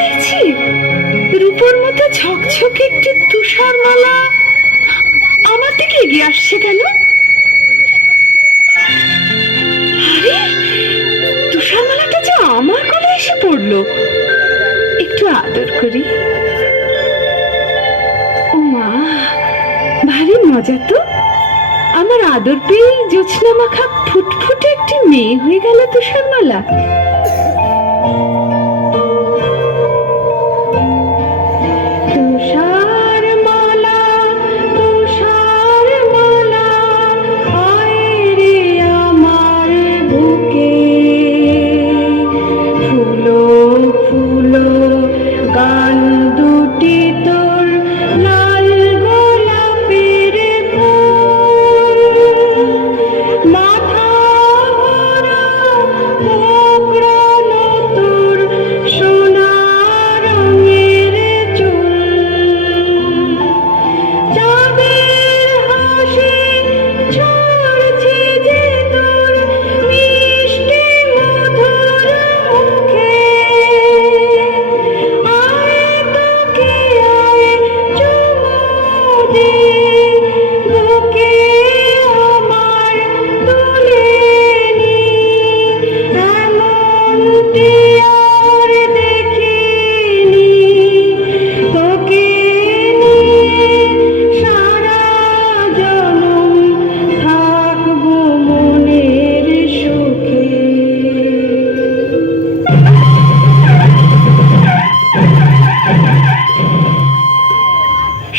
দেখছি রূপোর মতো ঝকঝকে একটি তুষার মালা আমার দিকে এগিয়ে আসছে কেন? আরে তুষার মালাটা যে আমার গলায় এসে পড়লো। একটু আদর করি। ও মা, ভারী মজা তো। আমার আদর পেয়ে জোছনা মাখা ফুটফুটে একটি মেয়ে হয়ে গেল তুষার মালা।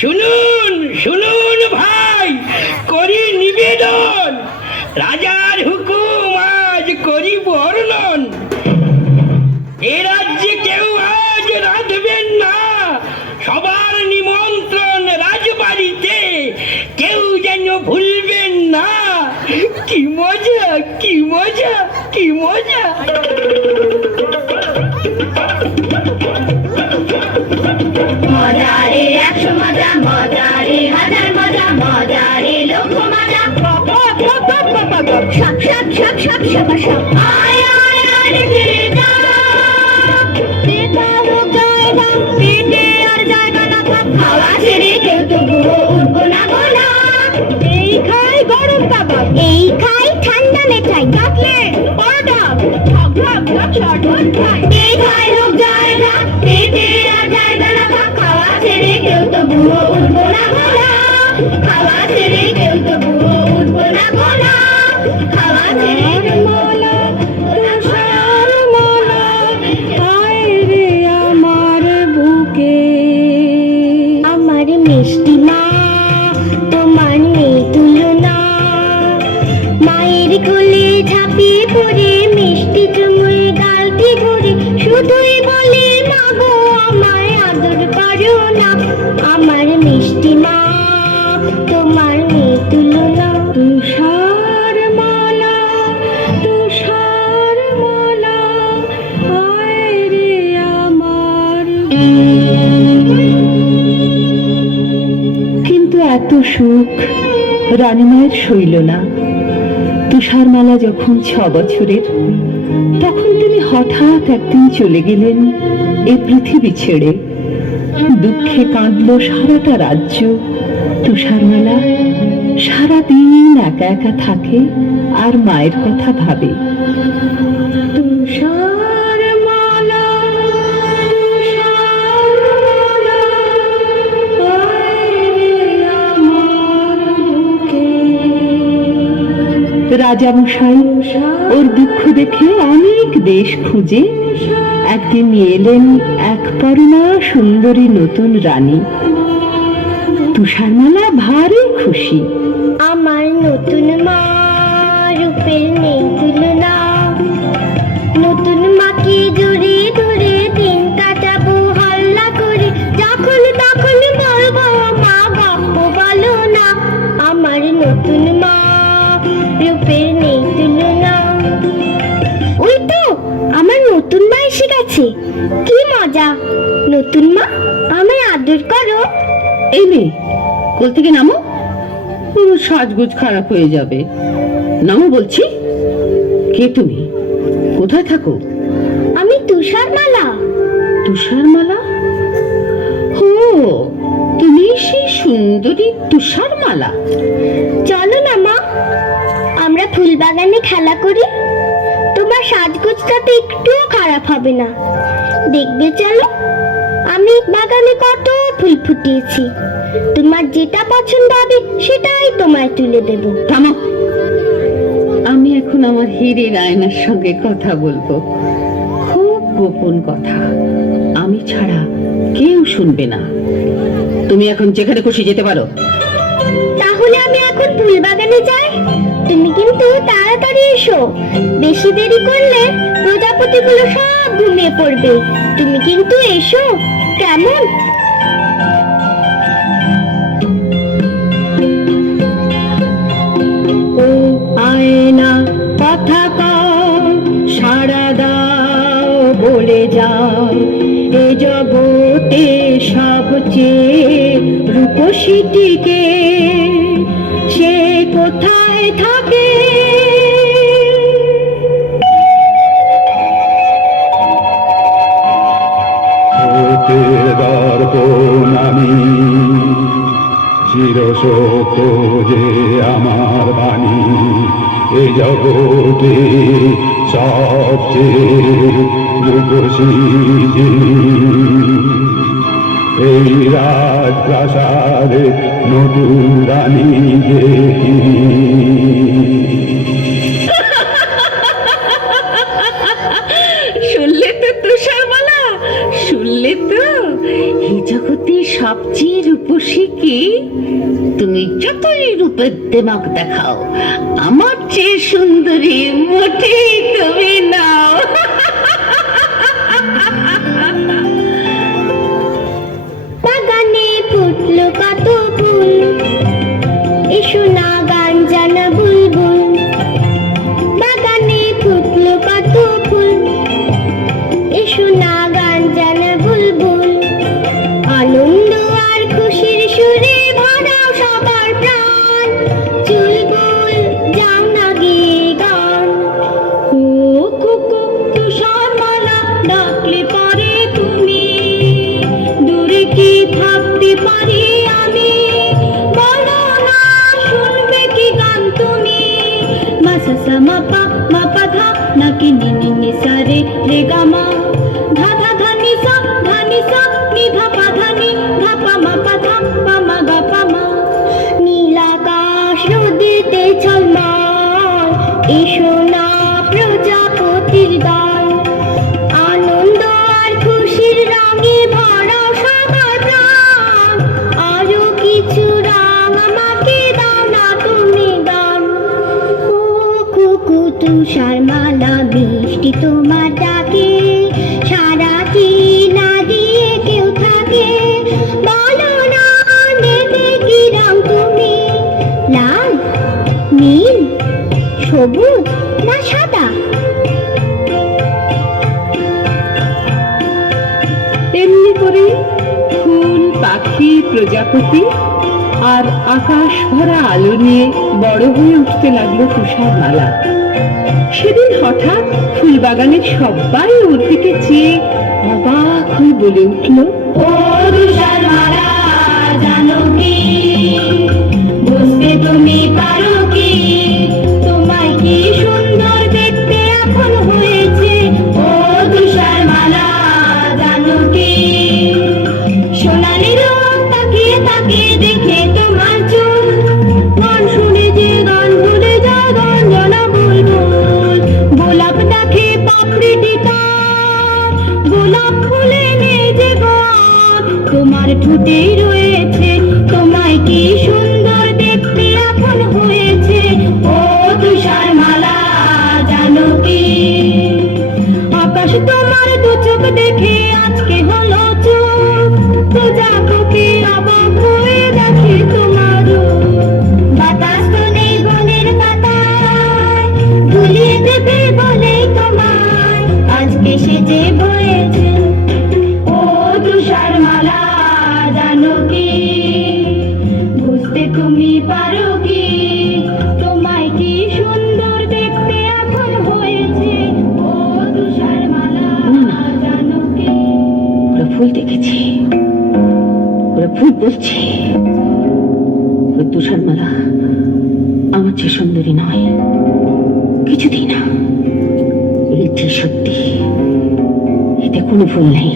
শুনুন শুনুন ভাই, করি নিবেদন, রাজার হুকুম আজ করি বর্ণন। এ রাজ্যে কেউ আজ রাঁধবেন না, সবার নিমন্ত্রণ রাজবাড়িতে, কেউ যেন ভুলবেন না। কি মজা, কি মজা, কি মজা। মজারে একশো মজা, মজারে হাজার মজা, মজারে লক্ষ মজা। সব সব সব সব সব সব আয় আয় আয় রে যা, পেটে আর জায়গা না থাক, খাওয়া ছেড়ে কেউ তবুও উঠবো না গোলা। এই খাই গরম কাবাব, এই খাই ঠান্ডা মেঠাই, ডাকলে পরোটা ঢক ঢক ঢক শরবত খাই। এই খাই হোক জায়গা, পেটে আর জায়গা না থাক, খাওয়া ছেড়ে কেউ তবুও উঠবো না গোলা। খাওয়া ছেড়ে কেউ তবুও উঠবো না গোলা। খাওয়া ছেড়ে মিষ্টি মা তোমার নেই তুলনা, মায়ের কোলে ঝাঁপিয়ে পড়ে মিষ্টি চুমুই গালটি ঘুরে শুধুই বলে মা গো আমায় আদর করো না। আমার মিষ্টি মা তোমার নেই তুলনা। তুষার মালা, তুষার মালা, আয় রে আমার। কিন্তু এত সুখ রানীমায়ের সইল না। তুষারমালা যখন 6 বছরের, তখন তিনি হঠাৎ একদিন চলে গেলেন এই পৃথিবী ছেড়ে। দুঃখে কাঁদল সারাটা রাজ্য। তুষারমালা সারাদিন একা একা থাকে আর মায়ের কথা ভাবে। রাজামশাই ওর দুঃখ দেখে অনেক দেশ খুঁজে একদিন নিয়ে এলেন এক পরমা সুন্দরী নতুন রানী। তুষারমালা ভারী খুশি। আমার নতুন মা রূপের নেই তুলনা, নতুন মাকে জড়িয়ে ধরে দিন কাটাবো হাল্লা করে, যখন তখন বলবো মা গপ্প বলো না। আমার নতুন মা রূপের নেই তুলনা। ওই তো আমার নতুন মা এসে গেছে, কি মজা। নতুন মা আমায় আদর করো। এই মেয়ে, কোল থেকে নামো, পুরো সাজগোজ খারাপ হয়ে যাবে। নামো বলছি। কে তুমি? কোথায় থাকো? আমি তুষারমালা। তুষারমালা? ও, তুমি সেই সুন্দরী তুষারমালা। চলো না মা, আমরা ফুল বাগানে খেলা করি। তোমার সাজগোজটা তো একটুও খারাপ হবে না, দেখবে। চলো, আমি বাগানে কত ফুল ফুটিয়েছি। তোমার যেটা পছন্দ হবে সেটাই তোমায় তুলে দেব। থামো, আমি এখন আমার হিরে রায়নার সঙ্গে কথা বলবো। খুব গোপন কথা, আমি ছাড়া কেউ শুনবে না। তুমি এখন যেখানে খুশি যেতে পারো। তাহলে আমি এখন ফুল বাগানে যাই। তুমি কিন্তু তাড়াতাড়ি এসো, বেশি দেরি করলে প্রজাপতিগুলো সব ঘুমিয়ে পড়বে। তুমি কিন্তু এসো, কেমন? ও আয়না কথা কও, সাড়া দাও, বলে যাও, এ জগতে সবচেয়ে রূপসীটিকে, সে কোথায় থাকে? দর্পণ আমি, চিরসত্য যে আমার বাণী, এ জগতে সবচেয়ে রূপসী যিনি, এই রাজপ্রাসাদে নতুন রানী যে তিনি। শুনলে তো তুষারমালা, শুনলে তো? এই জগতে সবচেয়ে রূপসী কি? তুমি যতই রূপের দেমাক দেখাও, আমার চেয়ে সুন্দরী মোটেই তুমি নাও। বাগানে ফুটলো কত ফুল, এসো না গান জানা বুলবুল। বাগানে ফুটলো কত ফুল, এসো না গান জানা বুলবুল। আনন্দ আর খুশির সুরে ভরাও সবার প্রাণ, চুলবুল যাও না গিয়ে গান। ও কুকু তুষারমালা, ডাকলে পারে তুমি, দূরে কি থাকতে পারি আমি? বলো না, শুনবে কি গান তুমি? মাসা মাপা মাপা ধা, নাকি নি নি নি সা রে রে গা মা, ধা ধা ধা নি সা নি ধা পা ধা নি, ধা পা মা পা ধা পা মা গা পা মা। নীলাকাশ নদীতে ঝলমল, এসো না প্রজাপতির দল। আনন্দ আর খুশির রঙে ভরাও সবার প্রাণ, আরো কিছু রং আমাকে দাও না তুমি দান। ও কুকু তুষারমালা, বৃষ্টি তোমার ডাকে, সারাটি না দিয়ে কেউ থাকে। বলো না, নেবে কি রং তুমি? লাল, নীল, সবুজ না সাদা? এমনি করে ফুল, পাখি, প্রজাপতি আর আকাশ ভরা আলো নিয়ে বড় হয়ে উঠতে লাগলো তুষারমালা। সেদিন হঠাৎ ফুলবাগানের সবাই ওর দিকে চেয়ে অবাক হয়ে বলে উঠল, ও তুষারমালা, জানো কি, বুঝতে তুমি পারো কি, তোমায় কি সুন্দর দেখতে এখন হয়েছে? ও তুষারমালা, জানো কি, সোনালি রোদ তাকিয়ে তাকিয়ে দেখে তোমার চুল, গান শুনে যে গান ভুলে যায় গঞ্জনা বুলবুল। গোলাপ দেখে পাপড়িটি তার, গোলাপ ফুলে নেই যে গান, তোমার ঠোঁটেই রয়েছে। তোমায় কি সুন্দর দেখতে এখন হয়েছে? ও তুষারমালা, জানো কি, আকাশ তোমার দু চোখ দেখে আজকে হলো চোখ, প্রজাপতি অবাক হয়ে দেখে তোমার রূপ। বাতাস তো নেই বনের পাতায়, ধুলিয়ে দেবে বলেই তোমায় আজকে সেজে বয়েছে। ও তুষারমালা, জানো কি, বুঝতে তুমি পারো কি, তোমায় কি সুন্দর দেখতে এখন হয়েছে? ও তুষারমালা। ভুল দেখেছি, ওরা ভুল বলছে। ওই তুষারমালা আমার চেয়ে সুন্দরী নয়, কিছুতেই না। এটি সত্যি, এতে কোনো ভুল নেই।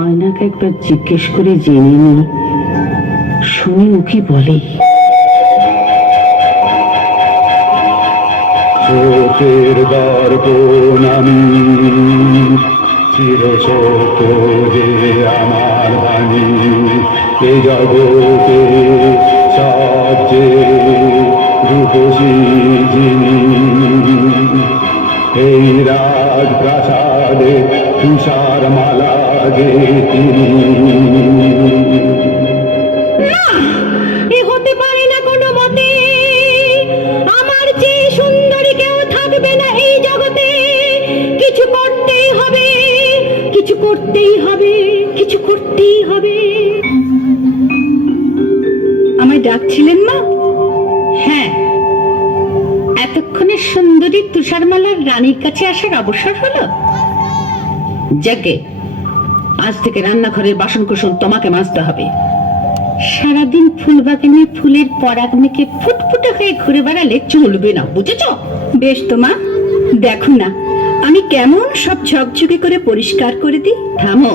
আয়নাকে একবার জিজ্ঞেস করে জেনে নি, শুনি ও কি বলে। চোখের দর্পণ আমি, চির সত্য যে আমার বাণী, এ জগতে সবচেয়ে রূপসী যিনি, এই রাজপ্রাসাদে তুষার মালা যে তিনি। এ হতে পারে না কোনো মতে, আমার চেয়ে সুন্দরী কেউ থাকবে না এই জগতে। কিছু করতেই হবে, কিছু করতেই হবে, কিছু করতেই হবে। আমায় ডাকছিলেন মা? হ্যাঁ, এতক্ষণে সুন্দরী তুষারমালার রানীর কাছে আসার অবসর হলো। যাকে আজ থেকে রান্নাঘরের বাসন কুসন তোমাকে মাজতে হবে। সারাদিন ফুল বাগানে ফুলের পরাগ মেখে ফুটফুটে হয়ে ঘুরে বেড়ালে চলবে না, বুঝেছ? বেশ তো মা, দেখো না আমি কেমন সব ঝকঝকে করে পরিষ্কার করে দিই। থামো,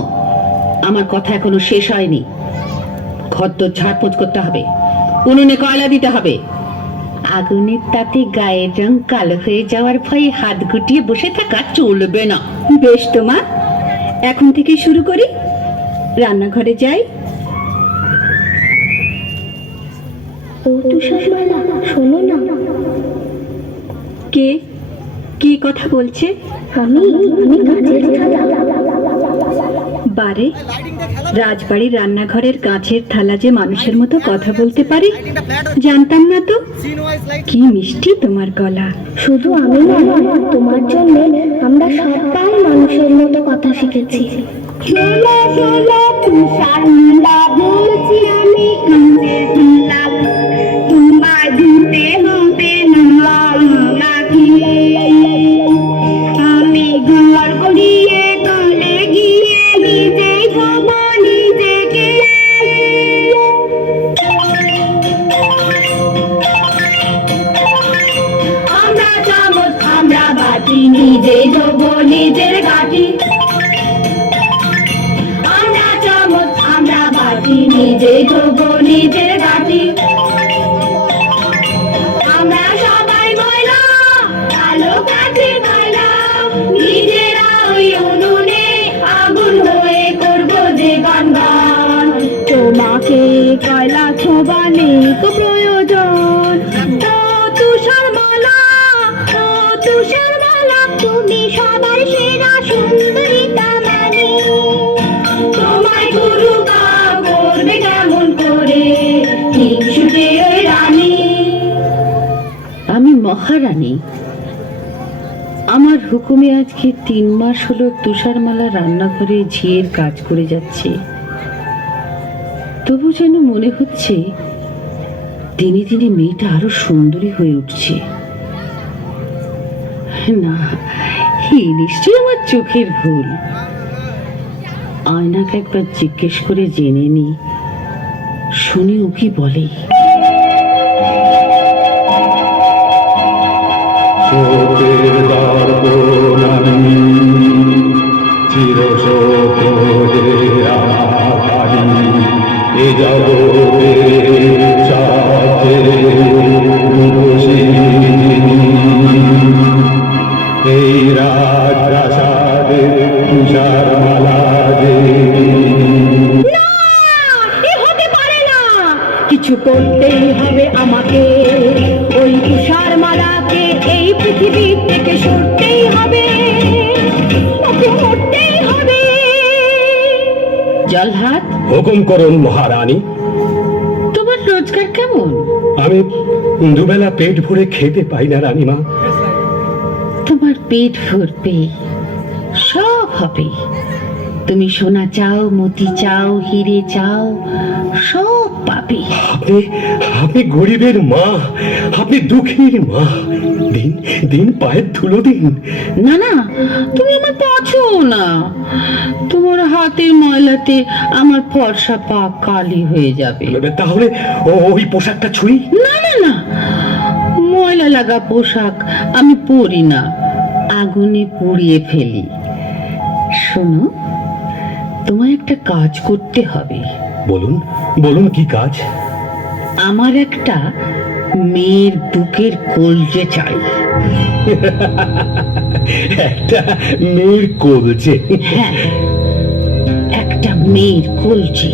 আমার কথা এখনো শেষ হয়নি। ঘরদোর ঝাড়পোছ করতে হবে, উনুনে কয়লা দিতে হবে। আগুনের তাতে গায়ের রং কালো হয়ে যাওয়ার ভয়ে হাত গুটিয়ে বসে থাকা চলবে না। বেশ তো মা, এখন থেকে শুরু করি। রান্নাঘরে যাই। ও তুষারমালা, শোনো না। কে কি কথা বলছে? আমি কাজের থালা। বারে, রাজবাড়ির রান্নাঘরের কাঁচের থালা যে মানুষের মতো কথা বলতে পারে জানতাম না তো। কি মিষ্টি তোমার গলা। শুধু আমি না, তোমার জন্য আমরা সবাই মানুষের মতো কথা শিখেছি। শোনো শোনো তুষারমালা, বলছি আমি কাজের থালা, তোমায় ধুতে হবে না নাকি? আমি ঘর করিয়ে কলে গিয়ে নিজেই ধোবো নিজেকে। আমরা চামচ আমরা বাটি, নিজেই ধোবো নিজের গাটি। আমরা চামচ আমরা বাটি, নিজেই ধোবো নিজের গাটি। আমরা সবাই ময়লা, কালো কাঠের ময়লা, নিজেরা ওই উনুনে আগুন হয়ে করবো যে গান গান। তোমাকে কয়লা ছোবানে তো প্রয়োজন। ও তুষারমালা, ও তুষারমালা, তুমি সবার সেরা সুন্দরী তামানি। তোমায় গুরু বা করবে কেমন করে, ঠিক শুধু ওই রানী। আমি মহারানী, আমার হুকুমে আজকে 3 মাস হলো তুষারমালা রান্নাঘরে ঝিয়ের কাজ করে যাচ্ছে। তবু যেন মনে হচ্ছে দিনে দিনে মেয়েটা আরো সুন্দরী হয়ে উঠছে। না, এই নিশ্চয়ই আমার চোখের ভুল। আয়নাকে একবার জিজ্ঞেস করে জেনে নি, শুনি ও কি বলে। চোখের দর্পণ আমি, চির সত্য যে আমার বাণী, এ জগতে সবচেয়ে রূপসী যিনি, এই রাজপ্রাসাদে তুষার মালা যে এ হতে পারে না। কিছু করতেই হবে আমাকে, ওই তুষারমালাকে এই পৃথিবী থেকে সরতেই হবে, ওকে মরতেই হবে। জলহাত, হুকুম করুন মহারানী। তোমার রোজগার কেমন? আমি দুবেলা পেট ভরে খেতে পাই না রানীমা। তোমার পেট ভরবে, সব হবে। তুমি সোনা চাও, মতি চাও, হিরে চাও, সব পাবে। আপনি আপনি গরিবের মা, আপনি দুঃখীর মা। দিন দিন পায়ের ধুলো দিন। না না, তুমি আমার পা ছুঁও না। তোমার হাত হাতের ময়লাতে আমার ফর্সা পা কালি হয়ে যাবে। তাহলে ওই পোশাকটা ছুঁই? না না না, ময়লা লাগা পোশাক আমি পরি না, আগুনে পুড়িয়ে ফেলি। শোনো, তোমায় একটা কাজ করতে হবে। বলুন বলুন, কি কাজ? আমার একটা মেয়ের বুকের কলজে চাই। একটা মেয়ের কলজে? হ্যাঁ, একটা মেয়ের কলজে,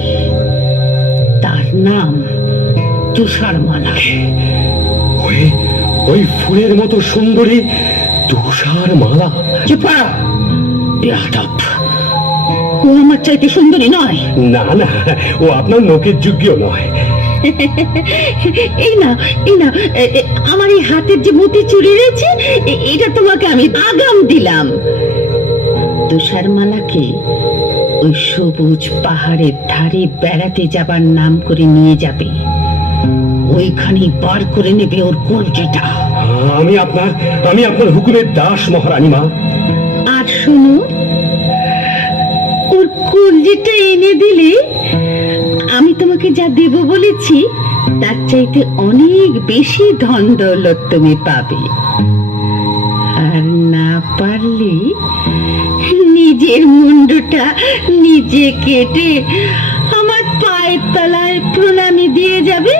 তার নাম তুষারমালা। ওই ওই ফুলের মতো সুন্দরী তুষারমালা? চুপ করো, বেয়াদব। ও আমার চাইতে সুন্দরী নয়। না না, ও আপনার লোকের যোগ্য নয়। এই না, এই না, আমার এই হাতের যে মতি চুরি রয়েছে, এটা তোমাকে আমি আগাম দিলাম। তুষারমালাকে ওই সবুজ পাহাড়ের ধারে বেড়াতে যাবার নাম করে নিয়ে যাবে, ওইখানেই বার করে নেবে ওর কলজেটা। আমি আপনার হুকুমের দাস মহারানী মা। আর শোনো, ওর কলজেটা এনে দিলে আমি তোমাকে যা দেব বলেছি তার চাইতে অনেক বেশি ধন দৌলত তুমি পাবে। আর না পারলে নিজের মুন্ডটা নিজে কেটে আমার পায়ের তলায় প্রণামী দিয়ে যাবে।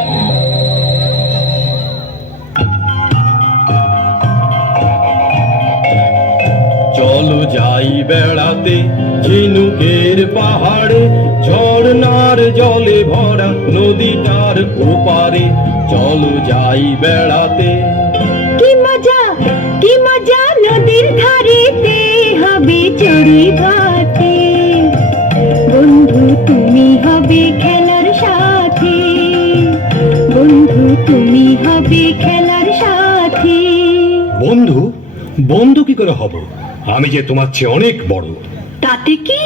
চলো যাই বেড়াতে ঝিনুকের পাহাড়ে, ঝর্ণার জলে ভরা নদীটার ওপারে। চলো যাই বেড়াতে। কি মজা নদীর ধারেতে হবে চড়ি ভাতে, বন্ধু তুমি হবে খেলার সাথী, বন্ধু তুমি হবে খেলার সাথী। বন্ধু? বন্ধু কি করে হব? আমি যে তোমার চেয়ে অনেক বড়। তাতে কি?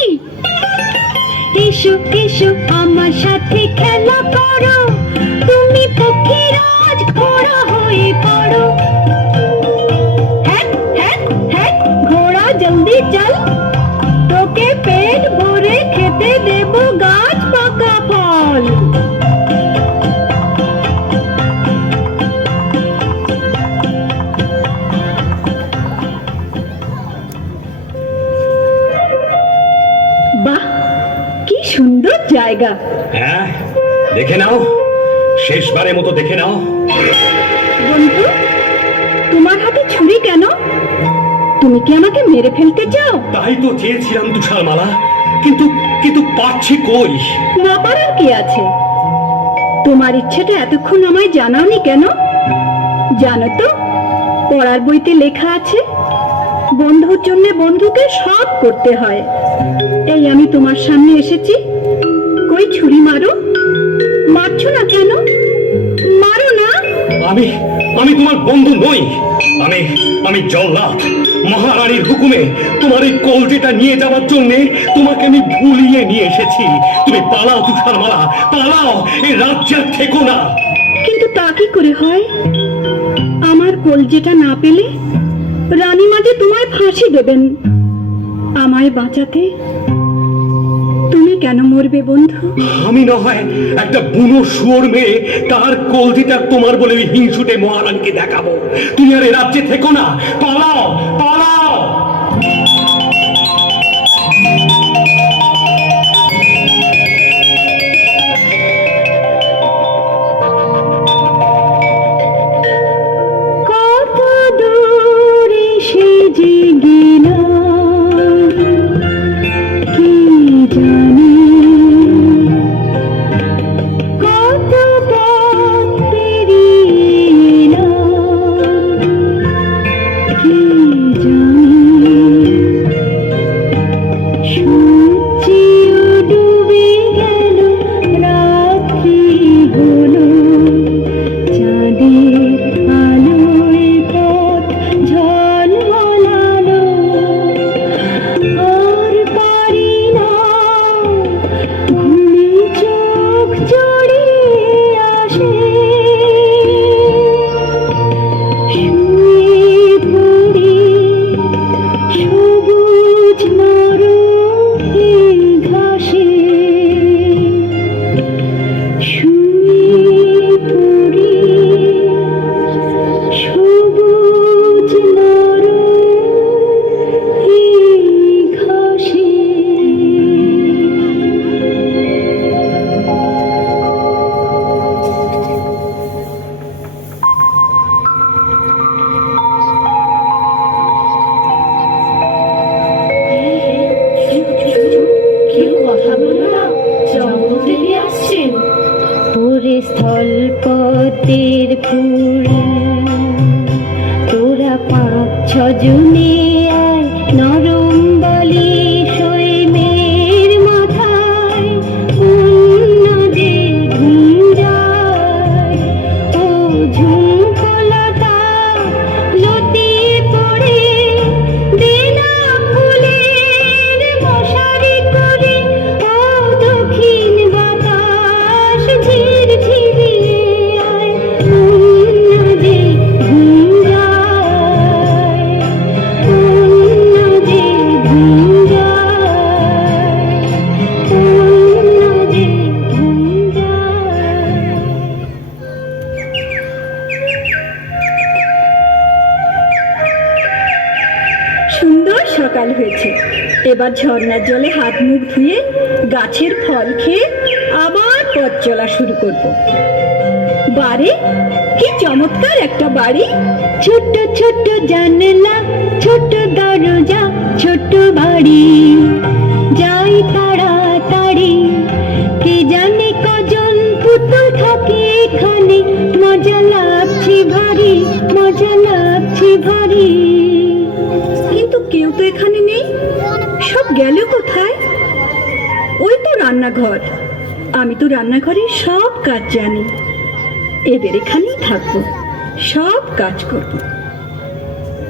এসো এসো আমার সাথে খেলা করো, তুমি পক্ষীরাজ ঘোড়া হয়ে পড়ো। হ্যাঁ হ্যাঁ হ্যাঁ, ঘোড়া জলদি চল, তোকে পেট ভরে খেতে দেব গাছ পাকা ফল। বাহ, কি সুন্দর জায়গা। হ্যাঁ, দেখে নাও, শেষবারের মতো দেখে নাও। বন্ধু, তোমার হাতে ছুরি কেন? তুমি কি আমাকে মেরে ফেলতে চাও? তাই তো চেয়েছিলাম তুষারমালা, কিন্তু কিন্তু পারছি কই। না পারার কি আছে? তোমার ইচ্ছেটা এতক্ষণ আমায় জানাওনি কেন? জানো তো, পড়ার বইতে লেখা আছে বন্ধুর জন্য বন্ধুকে সব করতে হয়। এই আমি তোমার সামনে এসেছি, কই ছুরি মারো। মারছো না কেন? মারো না। আমি তোমার বন্ধু নই। আমি জল্লাদ। মহারানীর হুকুমে তোমার এই কলজেটা নিয়ে যাওয়ার জন্য তোমাকে আমি ভুলিয়ে নিয়ে এসেছি। তুমি পালাও তুষারমালা, পালাও, এই রাজ্যের থেকো না। কিন্তু তা কি করে হয়? আমার কলজেটা না পেলে রানীমা যে তোমায় ফাঁসি দেবেন। আমায় বাঁচাতে তুমি কেন মরবে বন্ধু? আমি না হয় একটা বুনো শুয়োর মেয়ে, তার কলজিটা তোমার বলে ওই হিংসুটে মহারানীকে দেখাবো। তুমি আর এ রাজ্যে থেকো না, পালাও পালাও। কত দূরে সে যে গেলাম, কি জানি কত পথ পেরিয়ে এলাম, কি জানি হয়েছে। এবার ঝর্ণার জলে হাত মুখ ধুয়ে গাছের ফল খেয়ে আবার পথ চলা শুরু করব। বাড়ি কি চমৎকার একটা বাড়ি! ছোট্ট ছোট্ট জানলা, ছোট্ট দরজা, ছোট্ট বাড়ি, যাই তাড়াতাড়ি। কে জানে কজন পুতুল থাকে এখানে, মজা লাগছে ভারী, মজা লাগছে ভারী। কিন্তু কেউ তো এখানে নেই, সব গেল কোথায়? ওই তো রান্নাঘর, আমি তো রান্নাঘরের সব কাজ জানি। এদের এখানেই থাকবো, সব কাজ করব।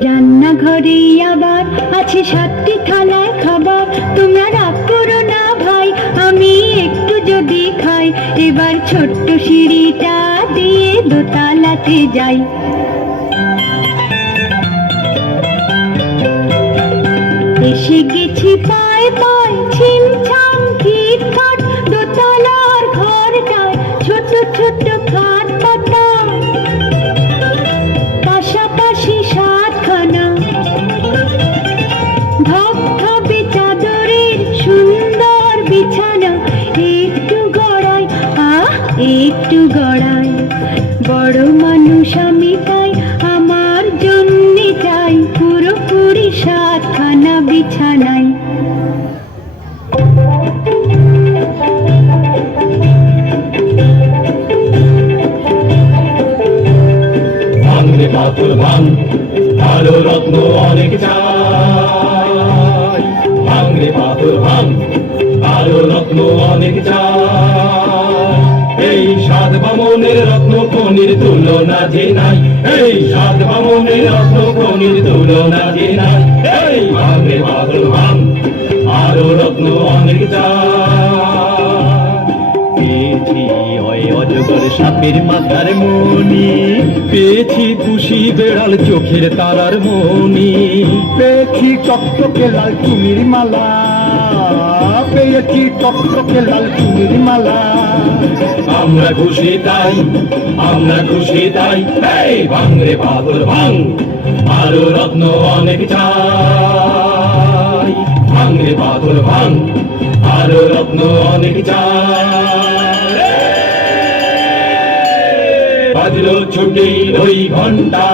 রান্নাঘরে আবার আছে 7টি থালায় খাবার, তোমরা রাগ করো না ভাই, আমি একটু যদি খাই। এবার ছোট্ট সিঁড়িটা দিয়ে দোতলাতে যাই। এসে গেছি পায় পায়, ছিমছাম খিটখাট, দোতলার ঘরটায় ছোট ছোট খাট পাতা, পাশাপাশি 7খানা ধবধবে চাদরের সুন্দর বিছানা। একটু গড়াই, একটু গড়াই, বড় মানুষ আমি তাই, আমার জন্যে চাই পুরোপুরি 7খানা বিছানায়। ভাঙরে পাথর ভাঙ, আলো রত্ন অনেক চাই। ভাঙরে পাথর ভাঙ, আলো রত্ন অনেক চাই। এই 7 বামনের রত্ন খনির তুলনা যে নাই, এই 7 বামনের রত্ন খনির তুলনা যে নাই। এই ভাঙরে পাথর ভাঙ, আলো রত্ন অনেক চাই। পেয়েছি ওই অজগর সাপের মাথার মণি, পেয়েছি পুষি বেড়াল চোখের তারার মণি, পেয়েছি টকটকে লাল চুনির মালা, পেয়েছি টকটকে লাল চুনির মালা। আমরা খুশি তাই, আমরা খুশি তাই। এই ভাঙরে পাথর ভাঙ, আরো রত্ন অনেক চাই। ভাঙরে পাথর ভাঙ, আরো রত্ন অনেক চাই। বাজলো ছুটির ওই ঘন্টা,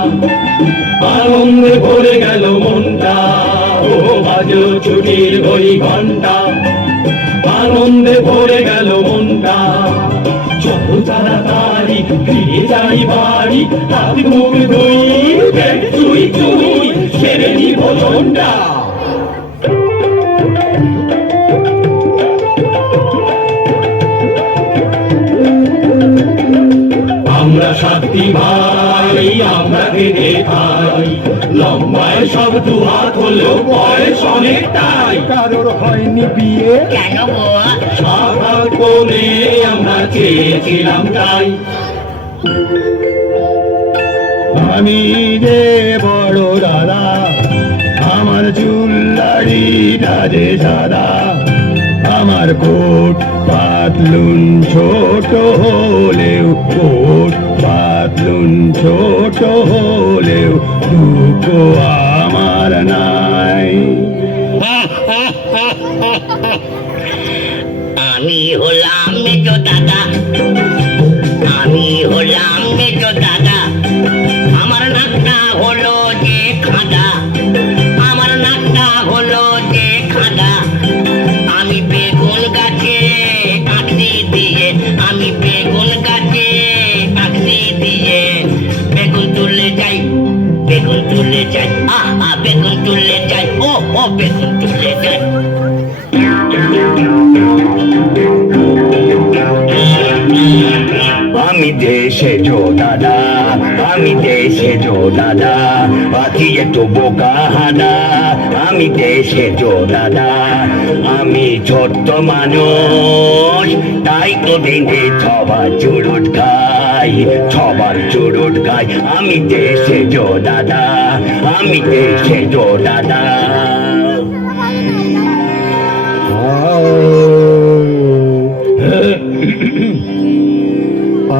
আনন্দে ভরে গেল মনটা। ও বাজলো ছুটির ওই ঘন্টা, আনন্দে ভরে গেল মনটা। যত তাড়াতাড়ি ফিরে যাই বাড়ি, হাত মুখ ধুই, পেট চুই চুই, সেরে নিব লোনটা। আমরা 7টি ভাই, আমরা খেতে খাই, লম্বায় সব 2 হাত হলেও বয়স অনেকটাই। কারোর হয়নি বিয়ে, কেন গো? সকাল করে আমরা চেয়েছিলাম তাই। আমি যে বড় দাদা, আমার চুল দাড়িটা যে সাদা, আমার কোট পাতলুন ছোট হলেও, কোট পাতলুন ছোট হলেও দুঃখ আমার নাই। আমি হলাম মেজো দাদা, আমি হলাম মেজো দাদা। আমার নাকটা হলো যে খাদা, আমার নাকটা হলো যে খাদা। আমি বেগুন গাছে আঁকড়ি দিয়ে, আমি বেগুন গাছে আঁকড়ি দিয়ে বেগুন তুলে যাই, বেগুন তুলে যাই, বেগুন তুলে যাই, ও বেগুন তুলে যাই। আমি দেশে জো দাদা, আমি দেশে জো দাদা, আছি একটু বোকা হাদা। আমি দেশে জো দাদা, আমি ছোট্ট মানুষ, তাই তো দিনে 6বার চুরুট খাই, 6বার চুরুট খাই। আমি দেশে জো দাদা, আমি দেশে জো দাদা।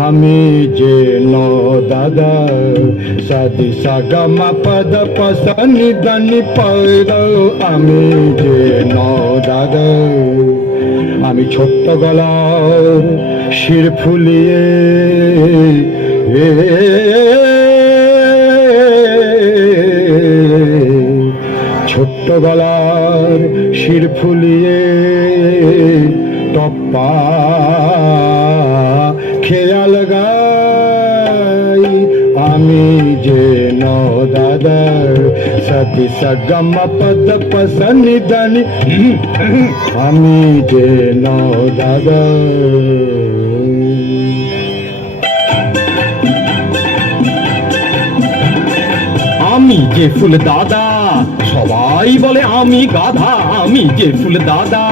আমি যে নদা দাদা সাদি সাগা মা পদ পসা নি ধানি পদ আমি যে ন দাদা আমি ছোট্ট গলার শির ফুলিয়ে ছোট্ট গলার শির ফুলিয়ে টপ্পা খেয়াল গাই আমি যে ন দাদা সতি সগম পদ পসনি দানি আমি যে ন দাদা আমি যে ফুল দাদা সবাই বলে আমি গাধা আমি যে ফুল দাদা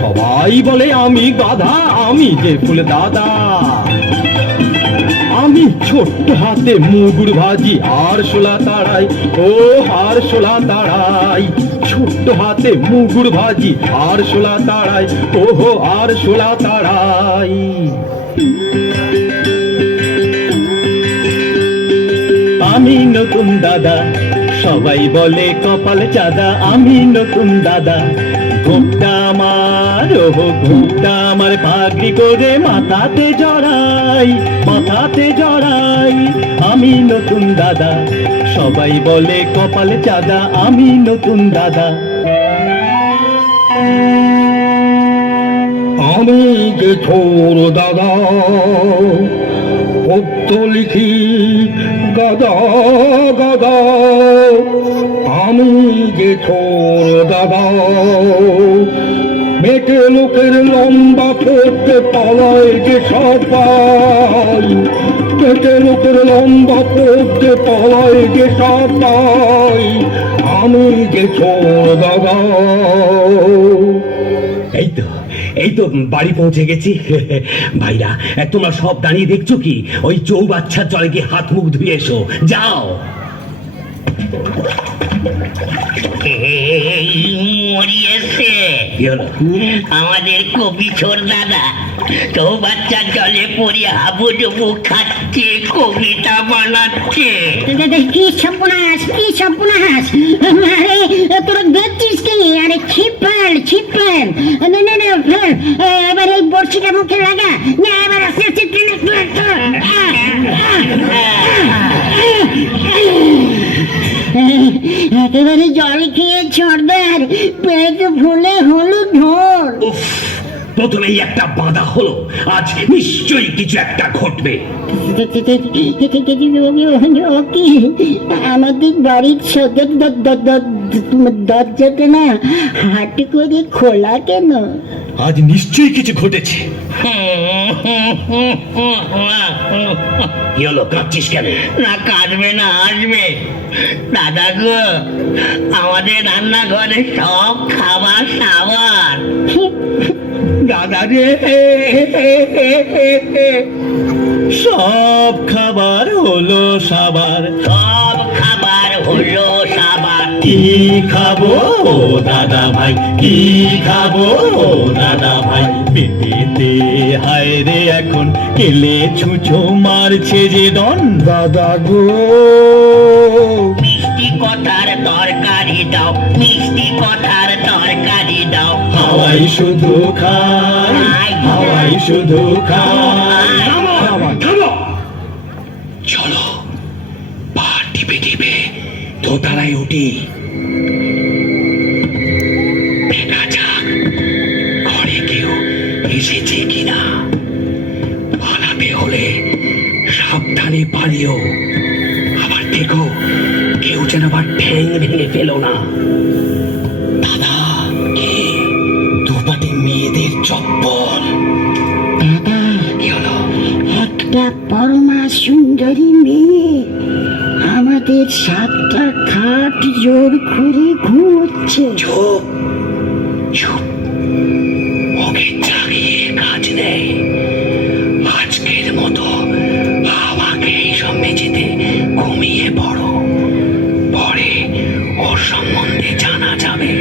সবাই বলে আমি গাধা আমি যে ফুল দাদা আমি ছোট্ট হাতে মুগুর ভাজি আর শোলা তাড়াই ও আর শোলা তাড়াই ছোট্ট হাতে মুগুর ভাজি আর শোলা তাড়াই ওহো আর শোলা তাড়াই আমি নতুন দাদা সবাই বলে কপাল চাঁদা আমি নতুন দাদা ঘুমটা আমার ওহো ঘুমটা আমার পাগড়ি করে মাথাতে জড়াই আমি নতুন দাদা সবাই বলে কপাল চাঁদা আমি নতুন দাদা আমি যে ছোট দাদা পত্র লিখি গাদা গাদা আমি যে ছোট দাদা মেটে লোকের লম্বা পড়তে পালায় যে সবাই মেটে লোকের লম্বা পড়তে পালায় যে সবাই আমি যে ছোট দাদা এই তো বাড়ি পৌঁছে গেছি ভাইরা তোমরা সব দাঁড়িয়ে দেখছো কি ওই চৌবাচ্চার জলে গিয়ে হাত মুখ ধুয়ে এসো যাও মরিয়েছে আমাদের কবি ছোর দাদা তো বাচ্চার জলে পড়ে হাবুডুবু খাচ্ছে কবিতা বানাচ্ছে কি সর্বনাশ আরে তোরা দেখছিস কি আরে ছিপাল এবার এই বর্ষিটা মুখে লাগা না এবার আস্তে আস্তে একেবারে জল খেয়ে সর্দার পেট ফুলে হলো ঢোল প্রথমেই একটা বাধা হলো আজ নিশ্চয়ই কিছু একটা ঘটবে আমাদের বাড়ির সদর দরজাটা না হাট করে খোলা কেন আজ নিশ্চয়ই কিছু ঘটেছে কি হলো কাঁদছিস কেন না কাঁদবে না আসবে দাদা গো আমাদের রান্নাঘরে সব খাবার সাবার দাদা রে সব খাবার হলো সাবার সব খাবার হলো সাবার কি খাবো ও দাদা ভাই কি খাবো ও দাদা ভাই পেটেতে হায় রে এখন কেলে ছুঁচো মারছে যে দন দাদা গো মিষ্টি কথার তরকারি দাও মিষ্টি কথার তরকারি দাও হাওয়াই শুধু খাই হাওয়াই শুধু খাই চলো পা টিপে টিপে দোতলায় উঠি দেখা যাক ঘরে কেউ এসেছে কিনা পালাতে হলে সাবধানে পালিও আবার দেখো কেউ যেন আবার ঠ্যাং ভেঙে ফেলো না দাদা কে দুপাটি মেয়েদের চপ্পল দাদা কি হলো একটা পরমা সুন্দরী মেয়ে আমাদের সাতটা খাট জোর করে ঘুমোচ্ছে চুপ চুপ ওকে জাগিয়ে কাজ নেই আজকের মতো আমাকে এইসব মেঝেতে ঘুমিয়ে পড়ো পরে ওর সম্বন্ধে জানা যাবে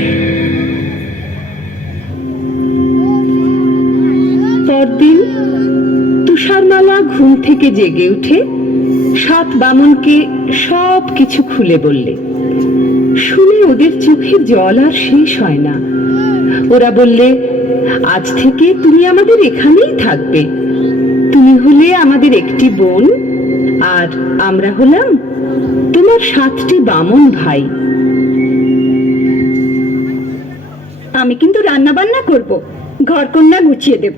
পরদিন তুষারমালা ঘুম থেকে জেগে উঠে সাত বামনকে সব কিছু খুলে বললে। শুনে ওদের চোখে জল আর শেষ হয় না। ওরা বললে, আজ থেকে তুমি আমাদের এখানেই থাকবে। তুমি হলে আমাদের একটি বোন, আর আমরা হলাম তোমার 7টি বামন ভাই। আমি কিন্তু রান্না বান্না করব, ঘর কন্যা গুছিয়ে দেব।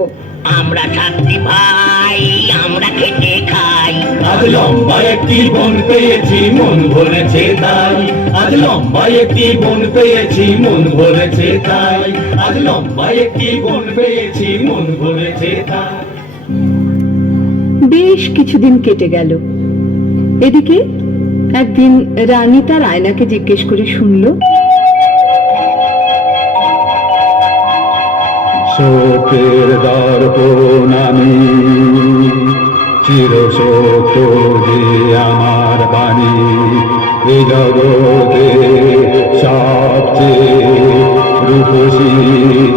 আমরা 7টি ভাই, আমরা খেটে খাই। আজ লম্বা একটি বোন পেয়েছি, মন ভরেছে তাই। আজ লম্বা একটি বোন পেয়েছি, মন ভরেছে তাই। আজ লম্বা একটি বোন পেয়েছি, মন ভরেছে তাই। বেশ কিছুদিন কেটে গেল। এদিকে একদিন রানী তার আয়নাকে জিজ্ঞেস করে শুনল, শোকের দর্পণ আমি, চিরসত্য যে আমার বাণী। এ জগতে সবচেয়ে রূপসী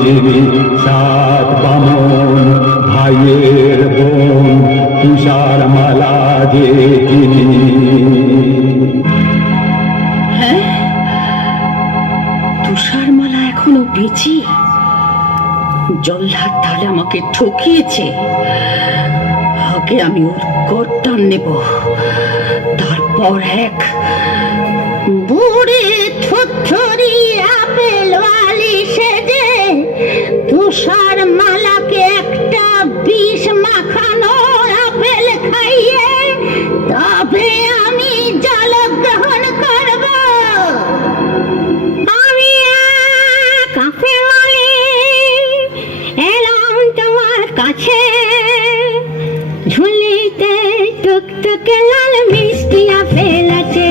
যিনি, 7 বামন ভাইয়ের বোন, তুষার মালা যে তিনি। তুষারমালা এখনো বেঁচে? জল্লাদ তাহলে আমাকে ঠকিয়েছে। আগে আমি ওর গর্দান নেব, তারপর এক। বুড়ি থুথুরি আপেল ওয়ালি সেজে তুষার মালাকে একটা বিষ মাখানো আপেল খাইয়ে তবে আমি জল গ্রহণ করব। আমি এক আপেল ওয়ালি এলাম তোমার কাছে, ঝুলিতে টুকটুকে লাল মিষ্টি আপেল আছে,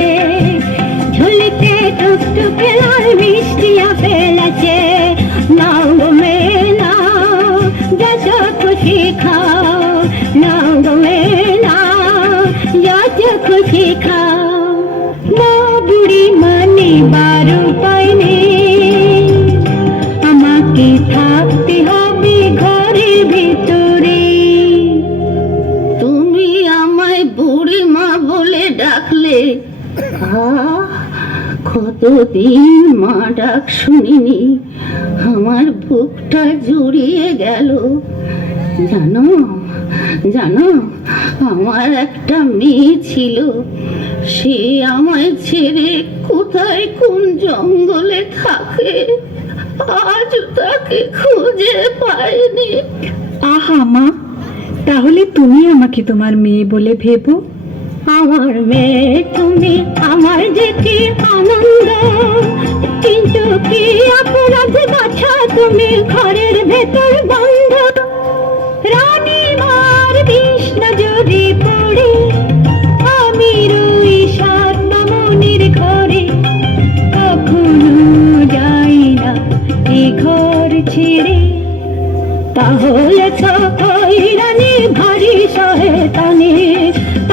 ঝুলিতে টুকটুকে লাল মিষ্টি আপেল আছে। নাও গো মেয়ে নাও, যত খুশি খাও। নাও গো মেয়ে নাও, যত খুশি খাও। মা বুড়ি মানে বারো পায়নি, আমাকে থাকতে হবে ঘরের ভিতরে। তুমি আমায় বুড়ি মা বলে ডাকলে, কতদিন মা ডাক শুনিনি, আমার বুকটা জুড়িয়ে গেল। জানো জানো, আমার একটা মেয়ে ছিল, সে আমায় ছেড়ে কোথায় কোন জঙ্গলে থাকে, আজ তাকে খুঁজে পাইনি। আহা মা, তাহলে তুমি আমাকে তোমার মেয়ে বলে ভেবো। আমার মেয়ে তুমি, আমার যে কি আনন্দ, কিন্তু কি অপরাধ বাছা তুমি ঘরের ভেতর বন্ধ। রানী মার বিষ নজরে পড়ে আমি রই 7 বামনের ঘরে, কখনো যাই না এ ঘর ছেড়ে। তাহলে তো ওই রানী ভারী শয়তানি,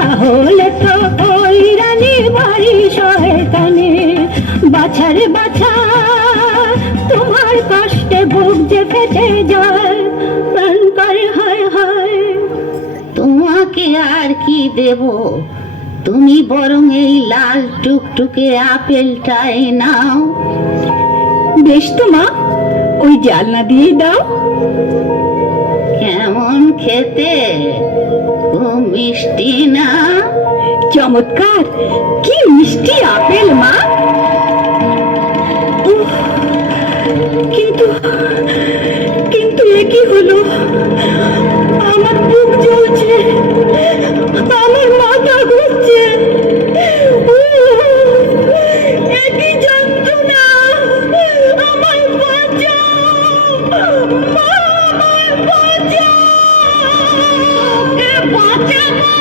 তাহলে তো ওই রানী ভারী শয়তানি। বাছারে বাছা, তোমার কষ্টে বুক যে ফেটে যায়, প্রাণ করে হায় হায়। তোমাকে আর কি দেব, তুমি বরং এই লাল টুকটুকে আপেলটাই নাও। বেশ তো মা, ওই জালনা দিয়ে দাও। কেমন খেতে, খুব মিষ্টি না? চমৎকার, কি মিষ্টি আপেল মা। উফ, কিন্তু কিন্তু এ কি হলো? আমার বুক জ্বলছে, আমার মাথা ঘুরছে। এ কি যন্ত্রণা, আমায় বাঁচাও মা, আমায় বাঁচাও। কে বাঁচাবো?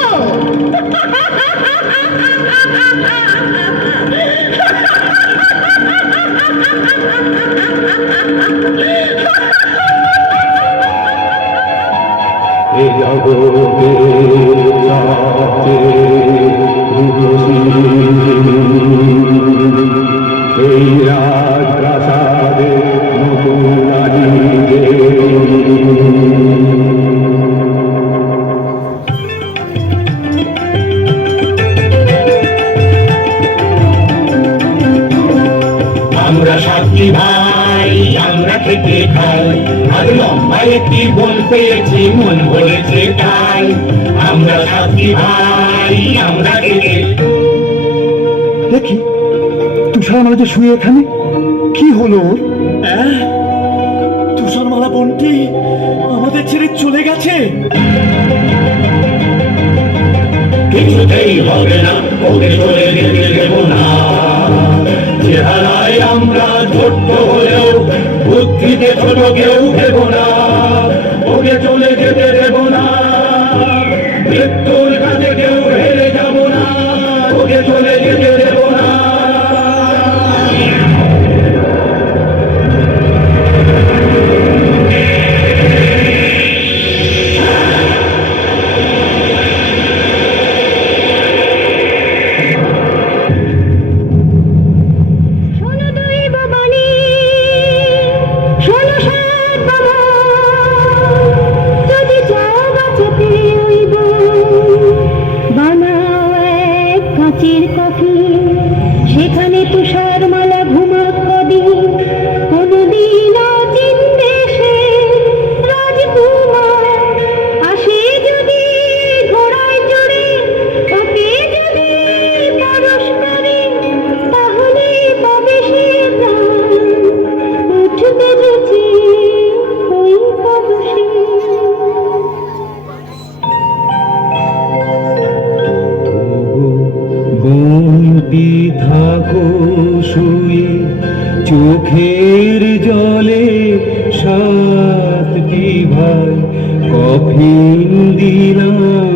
এ জগতে সবচেয়ে রূপসী এই রাজপ্রাসাদে নতুন রানী যে। আমরা খেতে খাই আর লম্বা একটি বন পেয়েছি মন ভরেছে তাই আমরা সাথী ভাই আমরা খেতে দেখি তুষারমালা যে শুয়ে এখানে কি হলো ওর? তুষারমালা বোনটি আমাদের ছেড়ে চলে গেছে কিছুতেই হবে না ওকে চলে যেতে দেব না চেহারায় আমরা ছোট্ট হলেও বুদ্ধিতে ছোট কেউ দেব না ওকে চলে যেতে দেব না মৃত্যুর কাছে কেউ হেরে যাব না ওকে চলে যেতে দেব না শোনো দৈব বাণী, শোনো সাত বাবা, যদি চাও বাঁচাতে ওই বন, বানাও এক কাঁচের কফি, সেখানে তুষারমালা ঘুমাক কদিন, কোনদিন অচিন্তে সে রাজকুমার আসে যদি ঘোড়ায় চড়ে, ওকে যদি পরশ করে, তাহলে পাবে সে প্রাণ, উঠবে বেঁচে ওই পরশে। বন্দি থাকো শুয়ে চোখের জলে সাতটি ভাই কফিন দিলাম